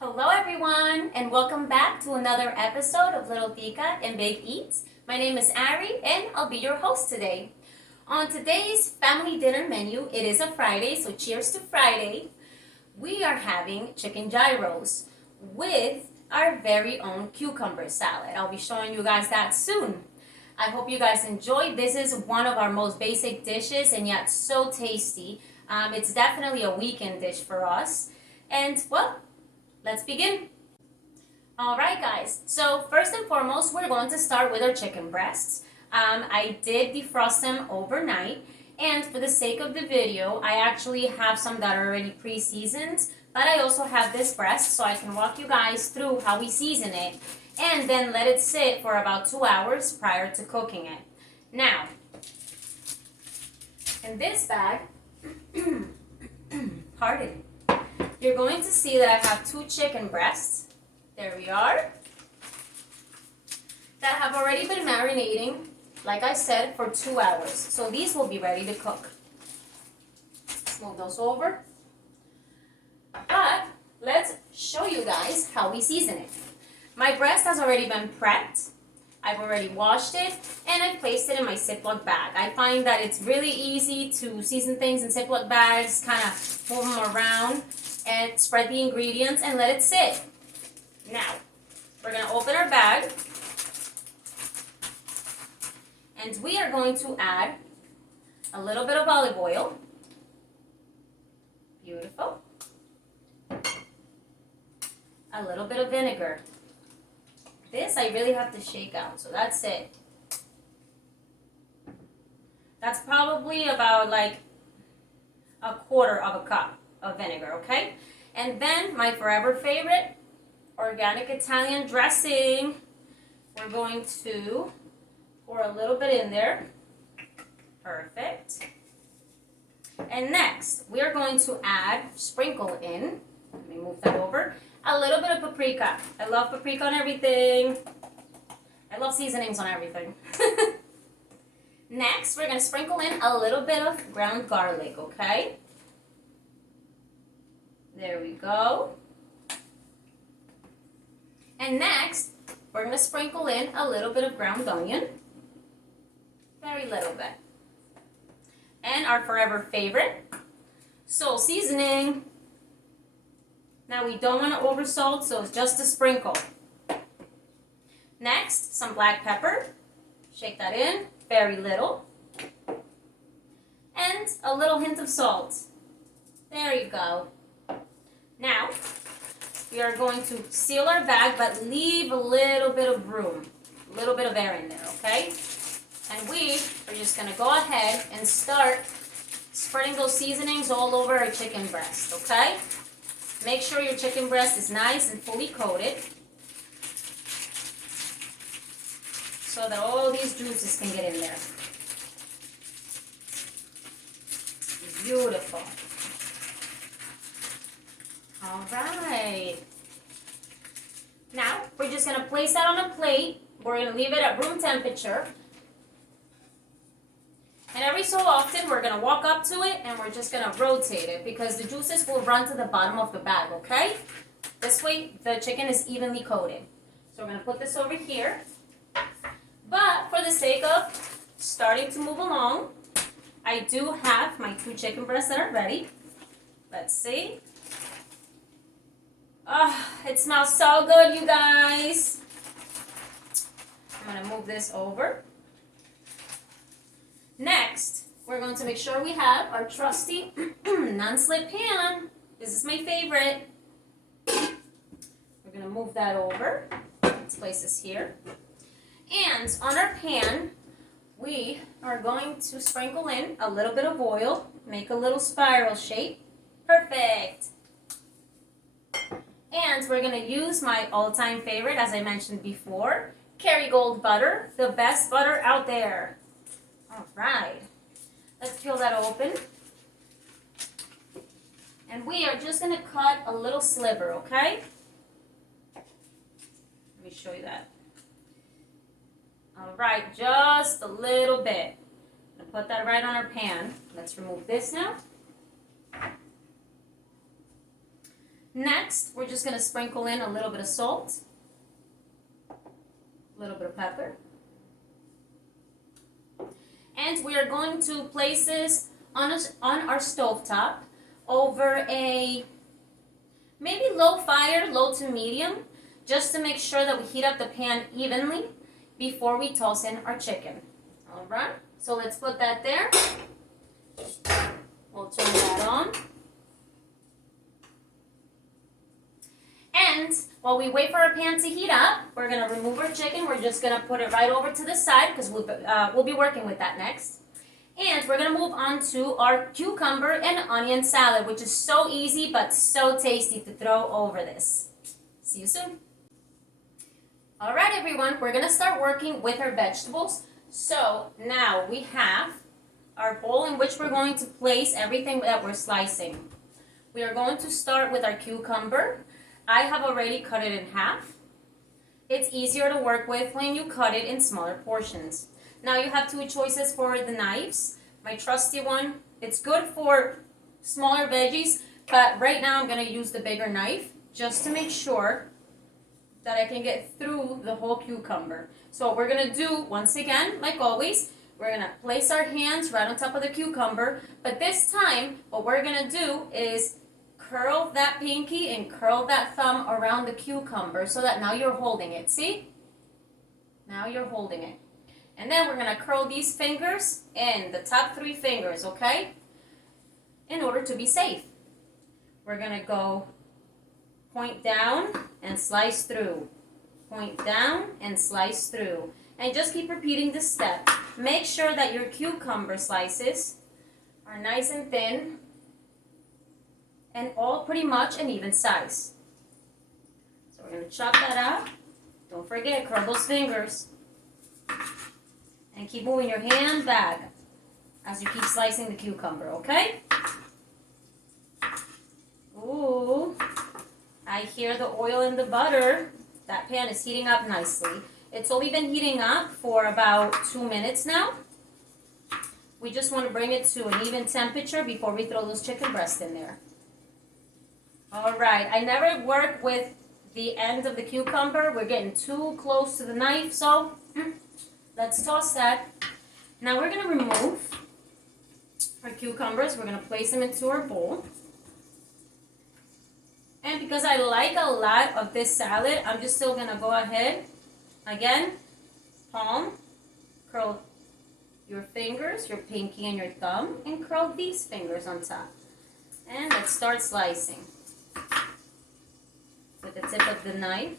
Hello everyone, and welcome back to another episode of Little Tika and Big Eats. My name is Ari, and I'll be your host today. On today's family dinner menu, it is a Friday, so cheers to Friday. We are having chicken gyros with our very own cucumber salad. I'll be showing you guys that soon. I hope you guys enjoyed. This is one of our most basic dishes and yet so tasty. It's definitely a weekend dish for us. And well, let's begin. Alright guys, so first and foremost, we're going to start with our chicken breasts. I did defrost them overnight, and for the sake of the video, I actually have some that are already pre-seasoned, but I also have this breast, so I can walk you guys through how we season it, and then let it sit for about 2 hours prior to cooking it. Now, in this bag, pardon, you're going to see that I have 2 chicken breasts. There we are. That have already been marinating, like I said, for 2 hours. So these will be ready to cook. Let's move those over. But let's show you guys how we season it. My breast has already been prepped. I've already washed it, and I've placed it in my Ziploc bag. I find that it's really easy to season things in Ziploc bags, kind of move them around, and spread the ingredients and let it sit. Now, we're going to open our bag, and we are going to add a little bit of olive oil. Beautiful. A little bit of vinegar. This I really have to shake out, so that's it. That's probably about like a quarter of a cup of vinegar, okay? And then my forever favorite, organic Italian dressing. We're going to pour a little bit in there. Perfect. And next, we're going to sprinkle in, let me move that over, a little bit of paprika. I love paprika on everything. I love seasonings on everything. Next, we're going to sprinkle in a little bit of ground garlic, okay? There we go. And next, we're going to sprinkle in a little bit of ground onion. Very little bit. And our forever favorite, salt seasoning. Now we don't want to over salt, so it's just a sprinkle. Next, some black pepper. Shake that in, very little. And a little hint of salt. There you go. Now, we are going to seal our bag, but leave a little bit of room, a little bit of air in there, okay? And we are just going to go ahead and start spreading those seasonings all over our chicken breast, okay? Make sure your chicken breast is nice and fully coated so that all these juices can get in there. Beautiful. All right. Now, we're just going to place that on a plate. We're going to leave it at room temperature. And every so often, we're going to walk up to it and we're just going to rotate it because the juices will run to the bottom of the bag, okay? This way, the chicken is evenly coated. So we're going to put this over here. But for the sake of starting to move along, I do have my 2 chicken breasts that are ready. Let's see. Oh, it smells so good, you guys. I'm going to move this over. Next, we're going to make sure we have our trusty non-slip pan. This is my favorite. We're going to move that over. Let's place this here. And on our pan, we are going to sprinkle in a little bit of oil, make a little spiral shape. Perfect. And we're going to use my all-time favorite, as I mentioned before, Kerrygold butter, the best butter out there. All right, let's peel that open. And we are just going to cut a little sliver, okay? Let me show you that. All right, just a little bit. I'm going to put that right on our pan. Let's remove this now. Next, we're just gonna sprinkle in a little bit of salt, a little bit of pepper. And we are going to place this on our stovetop over a maybe low fire, low to medium, just to make sure that we heat up the pan evenly before we toss in our chicken. All right, so let's put that there. We'll turn that on. And while we wait for our pan to heat up, we're going to remove our chicken. We're just going to put it right over to the side because we'll be working with that next. And we're going to move on to our cucumber and onion salad, which is so easy but so tasty to throw over this. See you soon. All right, everyone, we're going to start working with our vegetables. So now we have our bowl in which we're going to place everything that we're slicing. We are going to start with our cucumber. I have already cut it in half. It's easier to work with when you cut it in smaller portions. Now you have two choices for the knives. My trusty one, it's good for smaller veggies, but right now I'm going to use the bigger knife just to make sure that I can get through the whole cucumber. So what we're going to do, once again, like always, we're going to place our hands right on top of the cucumber, but this time what we're going to do is curl that pinky and curl that thumb around the cucumber so that now you're holding it. See? Now you're holding it. And then we're going to curl these fingers in, the top 3 fingers, okay? In order to be safe. We're going to go point down and slice through. Point down and slice through. And just keep repeating this step. Make sure that your cucumber slices are nice and thin and all pretty much an even size. So we're going to chop that out. Don't forget, curl those fingers. And keep moving your hand back as you keep slicing the cucumber, okay? Ooh, I hear the oil and the butter. That pan is heating up nicely. It's only been heating up for about 2 minutes now. We just want to bring it to an even temperature before we throw those chicken breasts in there. All right, I never work with the end of the cucumber. We're getting too close to the knife, so let's toss that. Now we're going to remove our cucumbers. We're going to place them into our bowl. And because I like a lot of this salad, I'm just still going to go ahead. Again, palm, curl your fingers, your pinky and your thumb, and curl these fingers on top. And let's start slicing. With the tip of the knife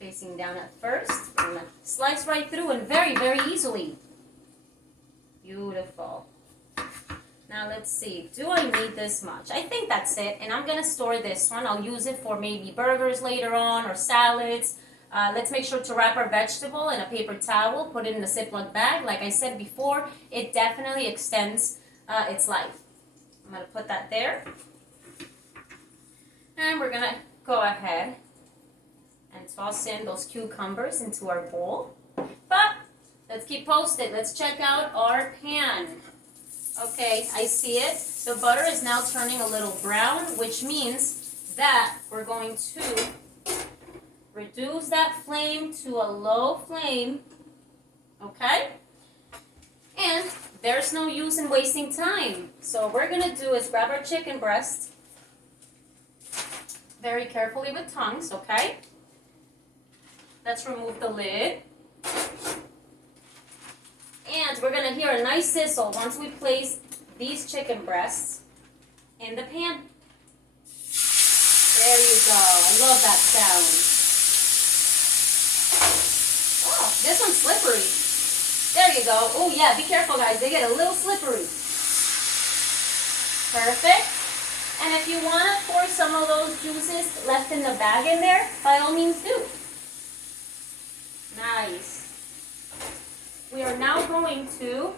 facing down at first. We're going to slice right through and very, very easily. Beautiful. Now let's see, do I need this much? I think that's it, and I'm going to store this one. I'll use it for maybe burgers later on or salads. Let's make sure to wrap our vegetable in a paper towel, put it in a Ziploc bag. Like I said before, it definitely extends its life. I'm going to put that there. And we're going to go ahead and toss in those cucumbers into our bowl. But let's keep posted. Let's check out our pan. Okay, I see it. The butter is now turning a little brown, which means that we're going to reduce that flame to a low flame. Okay? And there's no use in wasting time. So what we're going to do is grab our chicken breast very carefully with tongs, okay? Let's remove the lid. And we're going to hear a nice sizzle once we place these chicken breasts in the pan. There you go. I love that sound. Oh, this one's slippery. There you go. Oh, yeah, be careful, guys. They get a little slippery. Perfect. And if you want to pour some of those juices left in the bag in there, by all means do. Nice. We are now going to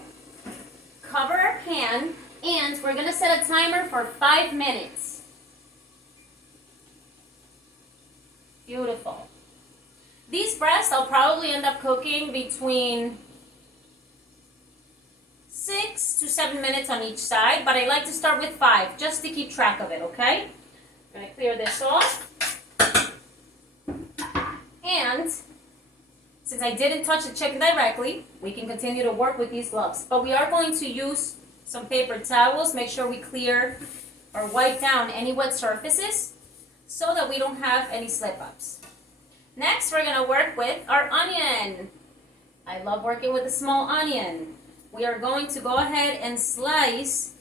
cover our pan and we're going to set a timer for 5 minutes. Beautiful. These breasts I'll probably end up cooking between 6 to 7 minutes on each side, but I like to start with 5 just to keep track of it, okay? I'm gonna clear this off. And since I didn't touch the chicken directly, we can continue to work with these gloves. But we are going to use some paper towels. Make sure we clear or wipe down any wet surfaces so that we don't have any slip-ups. Next, we're gonna work with our onion. I love working with a small onion. We are going to go ahead and slice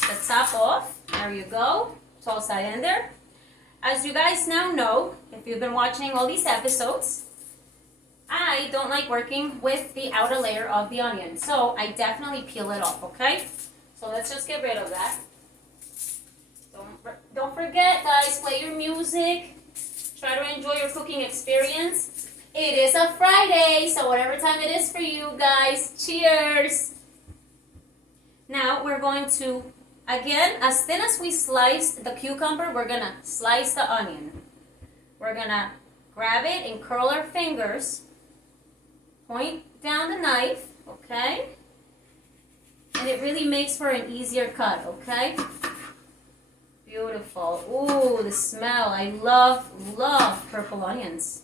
the top off. There you go, toss that in there. As you guys now know, if you've been watching all these episodes, I don't like working with the outer layer of the onion, so I definitely peel it off, okay? So let's just get rid of that. Don't forget, guys, play your music. Try to enjoy your cooking experience. It is a Friday, so whatever time it is for you guys, cheers! Now we're going to, again, as thin as we slice the cucumber, we're gonna slice the onion. We're gonna grab it and curl our fingers, point down the knife, okay? And it really makes for an easier cut, okay? Beautiful. Ooh, the smell. I love purple onions.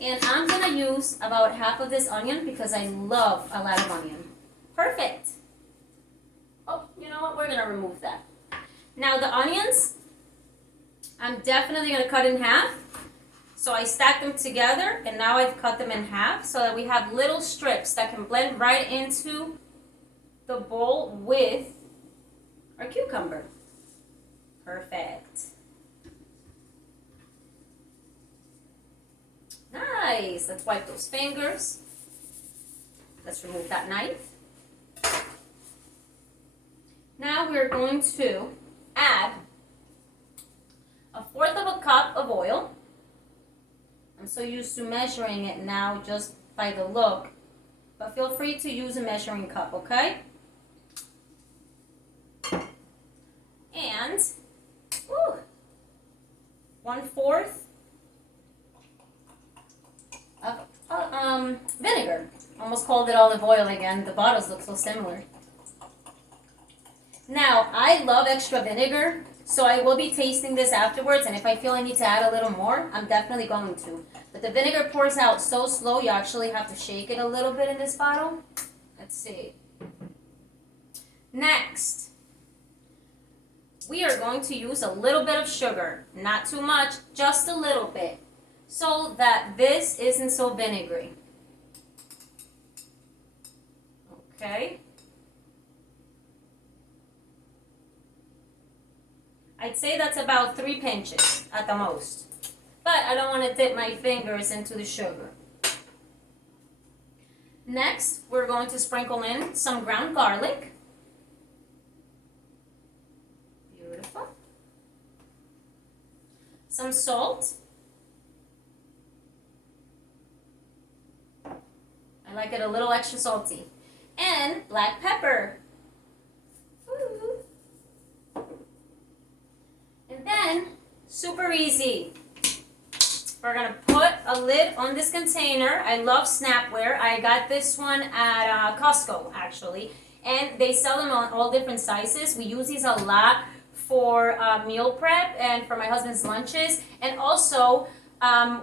And I'm gonna use about half of this onion because I love a lot of onion. Perfect. Oh, you know what? We're gonna remove that. Now the onions, I'm definitely gonna cut in half. So I stack them together and now I've cut them in half so that we have little strips that can blend right into the bowl with our cucumber. Perfect. Nice. Let's wipe those fingers. Let's remove that knife. Now we're going to add 1/4 cup of oil. I'm so used to measuring it now just by the look, but feel free to use a measuring cup, okay? And 1/4 of vinegar. Almost called it olive oil again. The bottles look so similar. Now, I love extra vinegar, so I will be tasting this afterwards, and if I feel I need to add a little more, I'm definitely going to. But the vinegar pours out so slow, you actually have to shake it a little bit in this bottle. Let's see. Next, we are going to use a little bit of sugar. Not too much, just a little bit, so that this isn't so vinegary. Okay. I'd say that's about 3 pinches at the most. But I don't want to dip my fingers into the sugar. Next, we're going to sprinkle in some ground garlic. Beautiful. Some salt. I like it a little extra salty. And black pepper. Ooh. And then, super easy. We're gonna put a lid on this container. I love Snapware. I got this one at Costco, actually. And they sell them on all different sizes. We use these a lot for meal prep and for my husband's lunches. And also,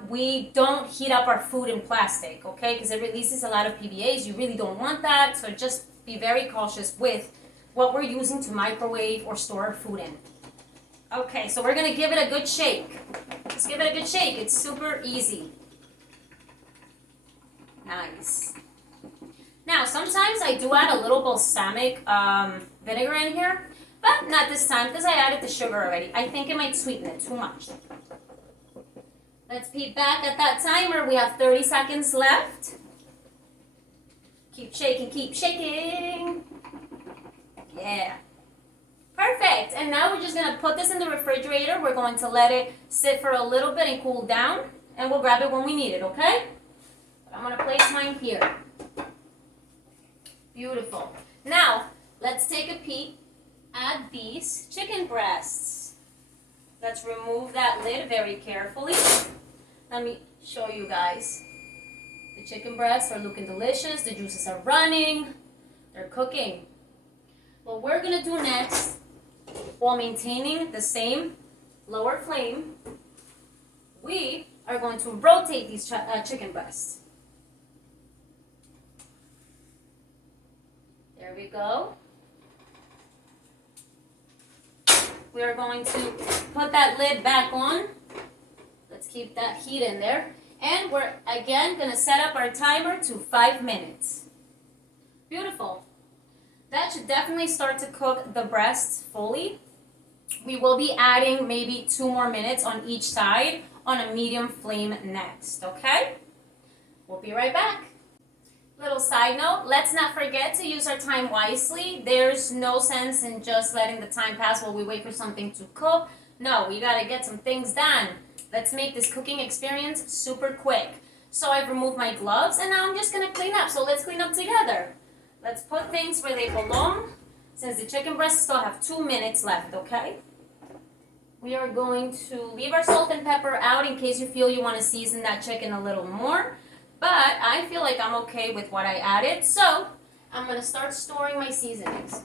we don't heat up our food in plastic, okay? Because it releases a lot of PBAs. You really don't want that. So just be very cautious with what we're using to microwave or store our food in. Okay, so we're gonna give it a good shake. Let's give it a good shake. It's super easy. Nice. Now, sometimes I do add a little balsamic vinegar in here, but not this time because I added the sugar already. I think it might sweeten it too much. Let's peek back at that timer. We have 30 seconds left. Keep shaking, keep shaking. Yeah. Perfect. And now we're just going to put this in the refrigerator. We're going to let it sit for a little bit and cool down. And we'll grab it when we need it, okay? I'm going to place mine here. Beautiful. Now, let's take a peek at these chicken breasts. Let's remove that lid very carefully. Let me show you guys. The chicken breasts are looking delicious. The juices are running. They're cooking. What we're going to do next while maintaining the same lower flame, we are going to rotate these chicken breasts. There we go. We are going to put that lid back on. Let's keep that heat in there. And we're again going to set up our timer to 5 minutes. Beautiful. That should definitely start to cook the breasts fully. We will be adding maybe 2 more minutes on each side on a medium flame next, okay? We'll be right back. Little side note, let's not forget to use our time wisely. There's no sense in just letting the time pass while we wait for something to cook. No, we gotta get some things done. Let's make this cooking experience super quick. So I've removed my gloves and now I'm just gonna clean up. So let's clean up together. Let's put things where they belong since the chicken breasts still have 2 minutes left, okay? We are going to leave our salt and pepper out in case you feel you want to season that chicken a little more. But I feel like I'm okay with what I added. So I'm going to start storing my seasonings.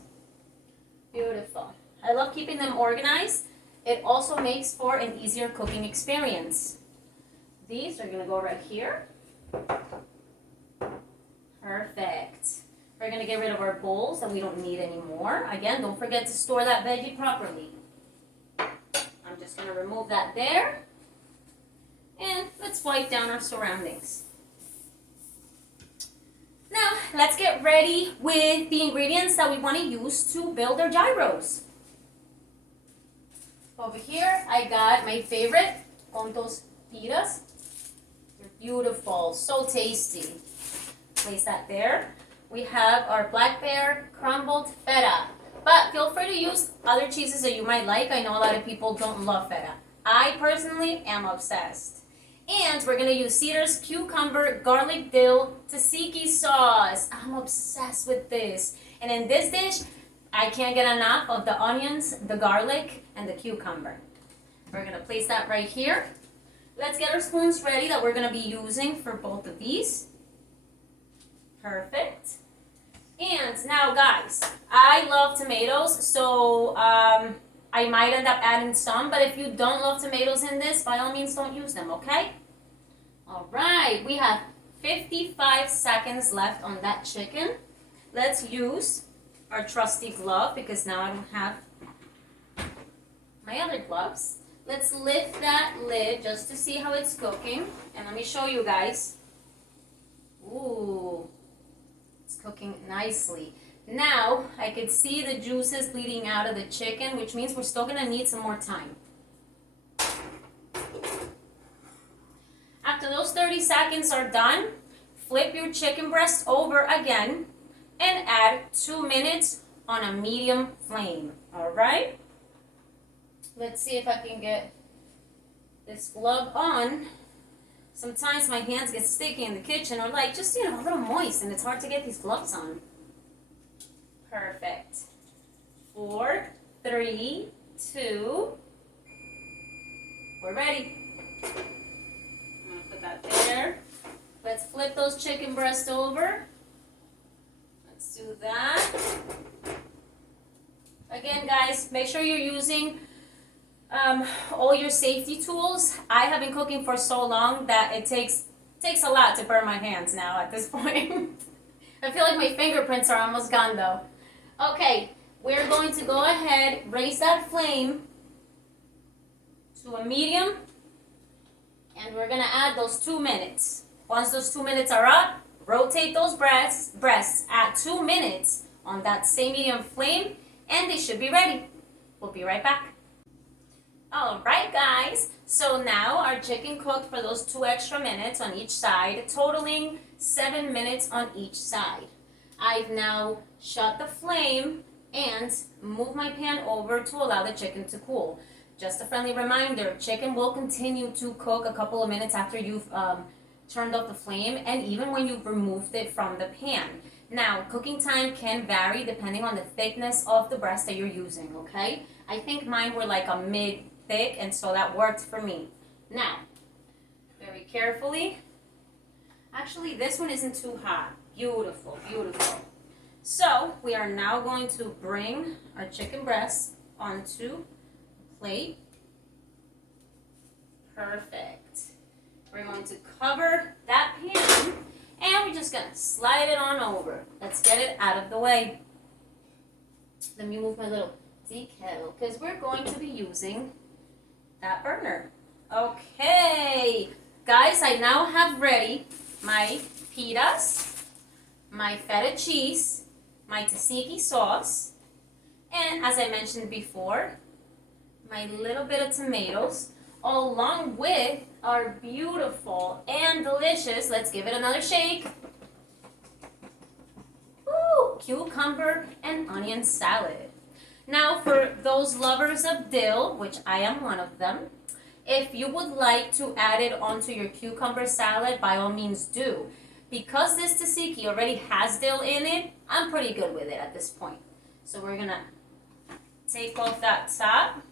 Beautiful. I love keeping them organized. It also makes for an easier cooking experience. These are going to go right here. Perfect. We're going to get rid of our bowls that we don't need anymore. Again, don't forget to store that veggie properly. I'm just going to remove that there. And let's wipe down our surroundings. Now, let's get ready with the ingredients that we want to use to build our gyros. Over here, I got my favorite, con tostitas. They're beautiful, so tasty. Place that there. We have our black bear crumbled feta. But feel free to use other cheeses that you might like. I know a lot of people don't love feta. I personally am obsessed. And we're going to use Cedars cucumber garlic dill tzatziki sauce. I'm obsessed with this. And in this dish, I can't get enough of the onions, the garlic, and the cucumber. We're going to place that right here. Let's get our spoons ready that we're going to be using for both of these. Perfect. And now, guys, I love tomatoes, so I might end up adding some, but if you don't love tomatoes in this, by all means, don't use them, okay? All right, we have 55 seconds left on that chicken. Let's use our trusty glove because now I don't have my other gloves. Let's lift that lid just to see how it's cooking, and let me show you guys. Ooh. It's cooking nicely. Now, I could see the juices bleeding out of the chicken, which means we're still going to need some more time. After those 30 seconds are done, flip your chicken breast over again and add 2 minutes on a medium flame. All right? Let's see if I can get this glove on. Sometimes my hands get sticky in the kitchen or like just, a little moist and it's hard to get these gloves on. Perfect. 4, 3, 2. We're ready. I'm going to put that there. Let's flip those chicken breasts over. Let's do that. Again, guys, make sure you're using all your safety tools. I have been cooking for so long that it takes a lot to burn my hands now at this point. I feel like my fingerprints are almost gone though. Okay, we're going to go ahead, raise that flame to a medium, and we're gonna add those 2 minutes. Once those 2 minutes are up, rotate those breasts at 2 minutes on that same medium flame, and they should be ready. We'll be right back. Alright guys, so now our chicken cooked for those 2 extra minutes on each side, totaling 7 minutes on each side. I've now shut the flame and moved my pan over to allow the chicken to cool. Just a friendly reminder, chicken will continue to cook a couple of minutes after you've turned off the flame and even when you've removed it from the pan. Now, cooking time can vary depending on the thickness of the breast that you're using, okay? I think mine were like a mid-thick, and so that worked for me. Now, very carefully. Actually, this one isn't too hot. Beautiful, beautiful. So, we are now going to bring our chicken breasts onto the plate. Perfect. We're going to cover that pan and we're just going to slide it on over. Let's get it out of the way. Let me move my little decal because we're going to be using that burner. Okay, guys, I now have ready my pitas, my feta cheese, my tzatziki sauce, and as I mentioned before, my little bit of tomatoes, along with our beautiful and delicious, let's give it another shake, cucumber and onion salad. Now for those lovers of dill, which I am one of them, if you would like to add it onto your cucumber salad, by all means do. Because this tzatziki already has dill in it, I'm pretty good with it at this point. So we're gonna take off that top,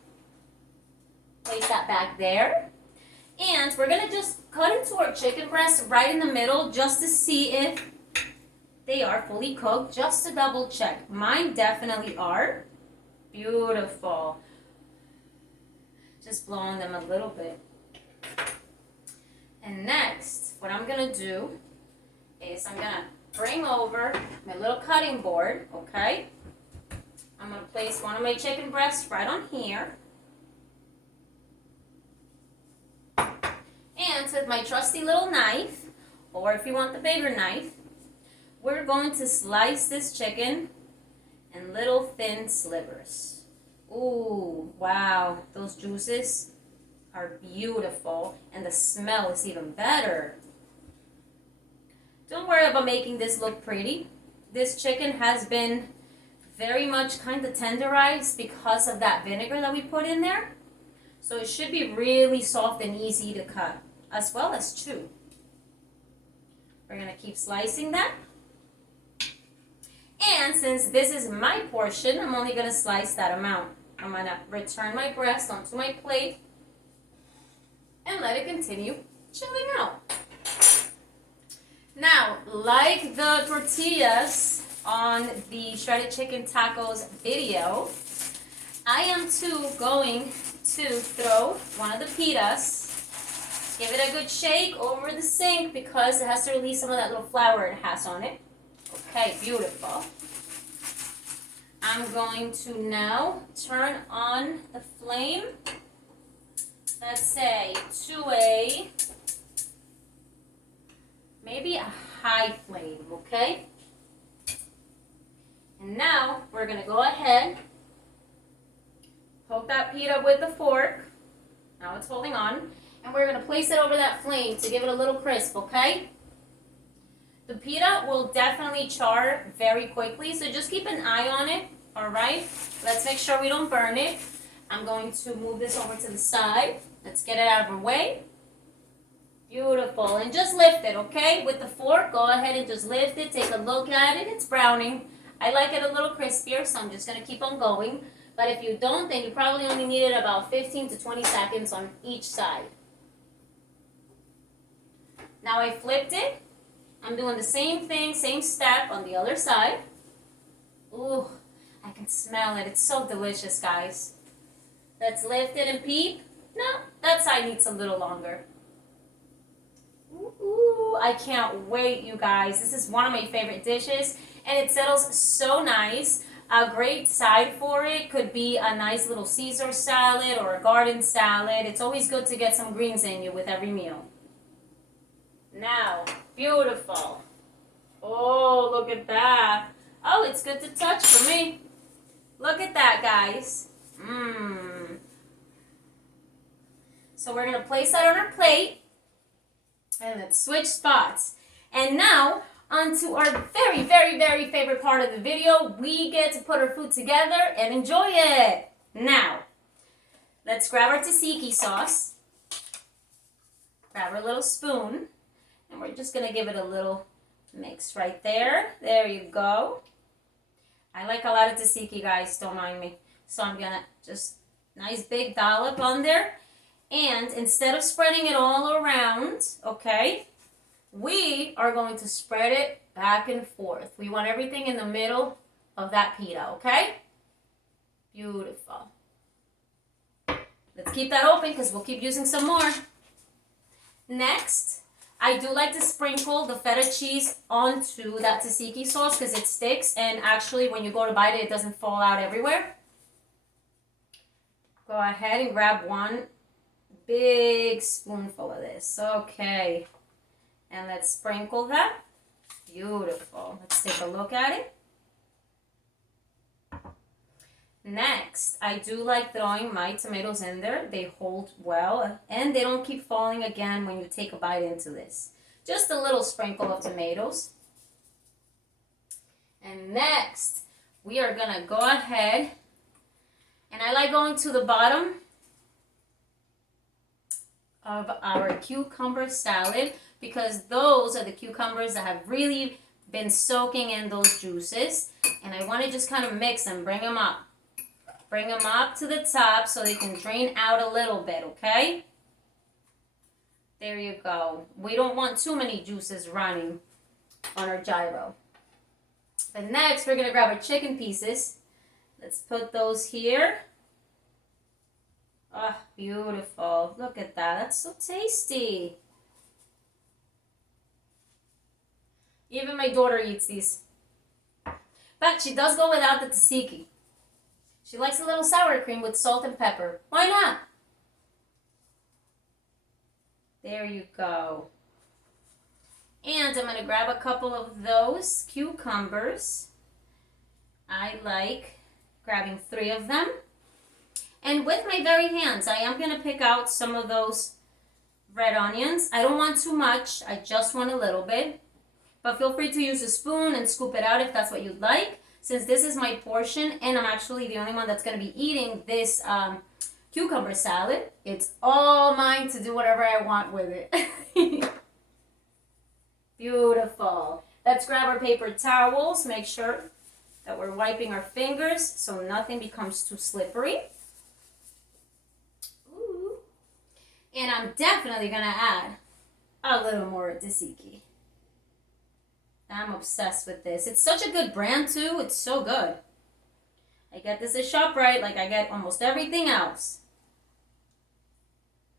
place that back there, and we're gonna just cut into our chicken breasts right in the middle just to see if they are fully cooked, just to double check. Mine definitely are. Beautiful. Just blowing them a little bit. And next, what I'm gonna do is I'm gonna bring over my little cutting board, okay? I'm gonna place one of my chicken breasts right on here. And with my trusty little knife, or if you want the bigger knife, we're going to slice this chicken in little thin slivers. Ooh, wow, those juices are beautiful and the smell is even better. Don't worry about making this look pretty. This chicken has been very much kind of tenderized because of that vinegar that we put in there. So it should be really soft and easy to cut, as well as chew. We're gonna keep slicing that. And since this is my portion, I'm only gonna slice that amount. I'm gonna return my breast onto my plate and let it continue chilling out. Now, like the tortillas on the shredded chicken tacos video, I am too going to throw one of the pitas, give it a good shake over the sink because it has to release some of that little flour it has on it. Okay, beautiful. I'm going to now turn on the flame, let's say to maybe a high flame, okay? And now we're gonna go ahead, poke that pita with the fork. Now it's holding on. And we're gonna place it over that flame to give it a little crisp, okay? The pita will definitely char very quickly, so just keep an eye on it, all right? Let's make sure we don't burn it. I'm going to move this over to the side. Let's get it out of our way. Beautiful, and just lift it, okay? With the fork, go ahead and just lift it, take a look at it. It's browning. I like it a little crispier, so I'm just gonna keep on going. But if you don't, then you probably only need it about 15 to 20 seconds on each side. Now I flipped it. I'm doing the same thing, same step on the other side. Ooh, I can smell it. It's so delicious, guys. Let's lift it and peep. No, that side needs a little longer. Ooh, I can't wait, you guys. This is one of my favorite dishes, and it settles so nice. A great side for it could be a nice little Caesar salad or a garden salad. It's always good to get some greens in you with every meal. Now, beautiful. Oh, look at that. Oh, it's good to touch for me. Look at that, guys. Mmm. So we're going to place that on our plate. And let's switch spots. And now, onto our very, very, very favorite part of the video. We get to put our food together and enjoy it. Now, let's grab our tzatziki sauce. Grab our little spoon. And we're just going to give it a little mix right there. There you go. I like a lot of tzatziki, guys. Don't mind me. So I'm going to just nice big dollop on there. And instead of spreading it all around, okay, we are going to spread it back and forth. We want everything in the middle of that pita, okay? Beautiful. Let's keep that open because we'll keep using some more. Next, I do like to sprinkle the feta cheese onto that tzatziki sauce because it sticks, and actually when you go to bite it, it doesn't fall out everywhere. Go ahead and grab one big spoonful of this. Okay. And let's sprinkle that. Beautiful. Let's take a look at it. Next, I do like throwing my tomatoes in there. They hold well and they don't keep falling again when you take a bite into this. Just a little sprinkle of tomatoes. And next, we are gonna go ahead, and I like going to the bottom of our cucumber salad because those are the cucumbers that have really been soaking in those juices. And I want to just kind of mix them, bring them up. Bring them up to the top so they can drain out a little bit, okay? There you go. We don't want too many juices running on our gyro. But next, we're going to grab our chicken pieces. Let's put those here. Oh, beautiful. Look at that. That's so tasty. Even my daughter eats these. But she does go without the tzatziki. She likes a little sour cream with salt and pepper. Why not? There you go. And I'm going to grab a couple of those cucumbers. I like grabbing 3 of them. And with my very hands, I am going to pick out some of those red onions. I don't want too much. I just want a little bit. But feel free to use a spoon and scoop it out if that's what you'd like. Since this is my portion and I'm actually the only one that's going to be eating this cucumber salad, it's all mine to do whatever I want with it. Beautiful. Let's grab our paper towels. Make sure that we're wiping our fingers so nothing becomes too slippery. Ooh. And I'm definitely going to add a little more tzatziki. I'm obsessed with this. It's such a good brand too. It's so good. I get this at ShopRite like I get almost everything else.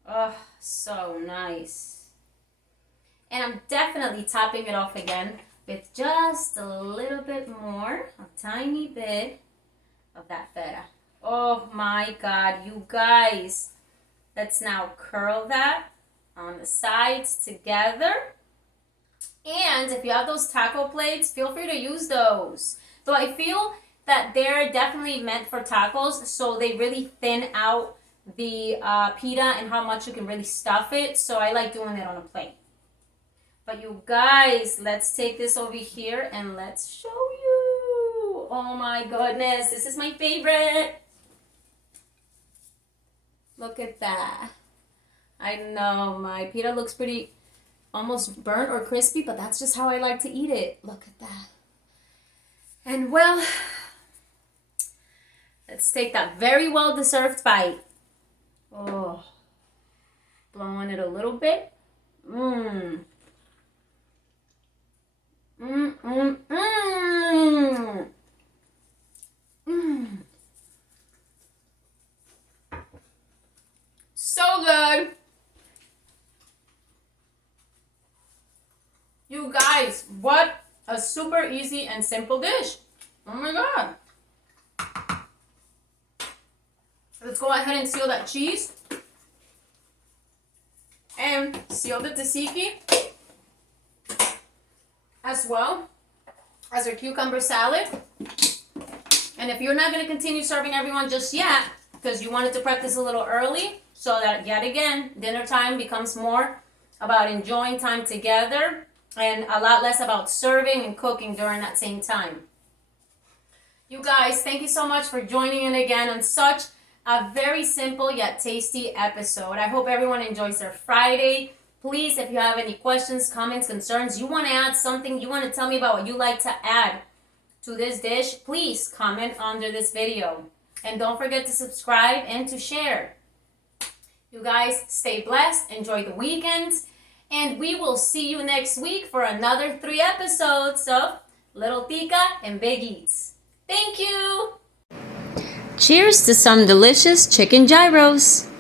Oh, so nice. And I'm definitely topping it off again with just a little bit more, a tiny bit of that feta. Oh my God, you guys. Let's now curl that on the sides together. And if you have those taco plates, feel free to use those. Though I feel that they're definitely meant for tacos, so they really thin out the pita and how much you can really stuff it. So I like doing it on a plate. But you guys, let's take this over here and let's show you. Oh my goodness, this is my favorite. Look at that. I know my pita looks pretty almost burnt or crispy, but that's just how I like to eat it. Look at that. And well, let's take that very well deserved bite. Oh, blow on it a little bit. Mmm. Mmm, mmm, mmm. Mmm. So good. You guys, what a super easy and simple dish. Oh my God. Let's go ahead and seal that cheese. And seal the tzatziki as well as our cucumber salad. And if you're not going to continue serving everyone just yet, because you wanted to prep this a little early, so that yet again, dinner time becomes more about enjoying time together and a lot less about serving and cooking during that same time. You guys, thank you so much for joining in again on such a very simple yet tasty episode. I hope everyone enjoys their Friday. Please, if you have any questions, comments, concerns, you want to add something, you want to tell me about what you like to add to this dish, please comment under this video. And don't forget to subscribe and to share. You guys, stay blessed, enjoy the weekends, and we will see you next week for another 3 episodes of Little Tica and Big Eats. Thank you! Cheers to some delicious chicken gyros!